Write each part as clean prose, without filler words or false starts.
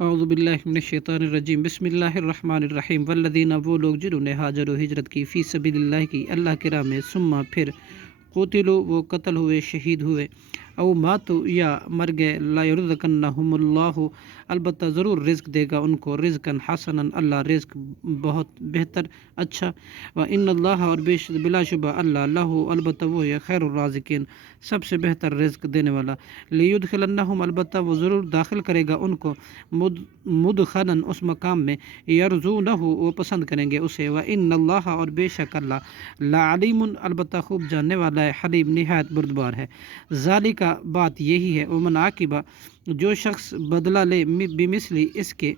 اعوذ باللہ من الشیطان الرجیم، بسم اللہ الرحمن الرحیم۔ والذین، وہ لوگ جنہوں نے ہاجر و ہجرت کی، فی سبیل اللہ کی، اللہ کے راہ میں، ثم پھر، قتلوا وہ قتل ہوئے، شہید ہوئے، او ماتوا یا مر گئے، لا یرزقنہم اللہ، البتہ ضرور رزق دے گا ان کو، رزقاً حسنا، اللہ رزق بہت بہتر، اچھا، وان اللہ، اور بلا شبہ اللہ، لہ البتہ وہ ہے، خیر الرازقین، سب سے بہتر رزق دینے والا، لیدخلنہم، البتہ وہ ضرور داخل کرے گا ان کو، مدخلاً اس مقام میں، یرزونہ وہ پسند کریں گے اسے، وان اللہ، اور بے شک اللہ، لعلیم، البتہ خوب جاننے والا ہے، حلیم، نہایت بردبار ہے، ذالک، بات یہی ہے، ومن عاقبہ، جو شخص بدلہ لے، بمثلی، اس کے،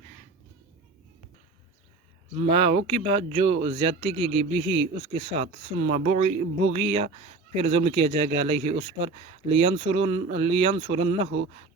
ما عوقبہ، جو زیادتی کی گئی، بھی اس کے ساتھ، ثم بغیا، پھر ظلم کیا جائے گا، علیہ اس پر، لینصرنہ،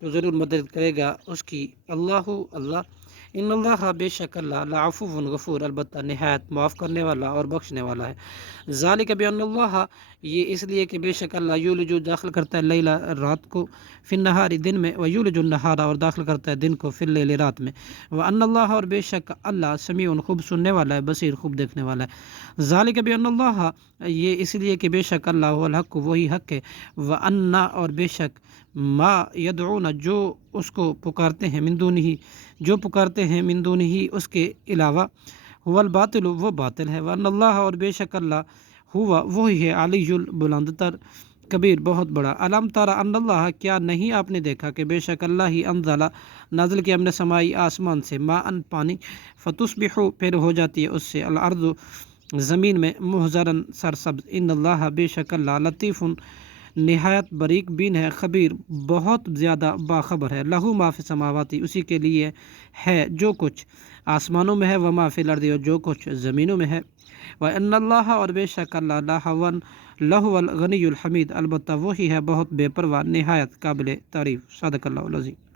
تو ضرور مدد کرے گا اس کی، اللہ اللہ، ان اللہ، بے شک اللہ، لعفو غفور، البتہ نہایت معاف کرنے والا اور بخشنے والا ہے، ذالک بان اللہ، یہ اس لیے کہ بے شک اللہ، یولج، داخل کرتا ہے، لیلہ رات کو، فی النہار دن میں، ویولج النہار، اور داخل کرتا ہے دن کو، فی اللیل رات میں، وان اللہ، اور بے شک اللہ، سمیع، خوب سننے والا ہے، بصیر، خوب دیکھنے والا ہے، ذالک بان اللہ، یہ اس لیے کہ بے شک اللہ هو الحق، وہی حق ہے، وان، اور بے شک، ما یدعون، جو اس کو پکارتے ہیں، من دونہ، جو پکارتے ہیں، من دونہ، اس کے علاوہ، هو الباطل، وہ باطل ہے، وان اللہ، اور بے شک اللہ، ہوا وہی ہے، علی البلند تر، کبیر، بہت بڑا، علم تارا ان اللہ، کیا نہیں آپ نے دیکھا کہ بے شک اللہ ہی، انزلہ، نازل کیا، ہم نے سمائی، آسمان سے، ما ان، پانی، فتصبح، پھر ہو جاتی ہے اس سے، الارض، زمین میں، محضرن، سرسبز، ان اللہ، بے شک اللہ، لطیف، نہایت باریک بین ہے، خبیر، بہت زیادہ باخبر ہے، لہو ما فی السماواتی، اسی کے لیے ہے جو کچھ آسمانوں میں ہے، وما فی الارض، اور جو کچھ زمینوں میں ہے، وان اللہ، اور بے شک اللہ، لہو الغنی الحمید، البتہ وہی ہے بہت بے پرواہ، نہایت قابل تعریف، صدق اللہ العظیم۔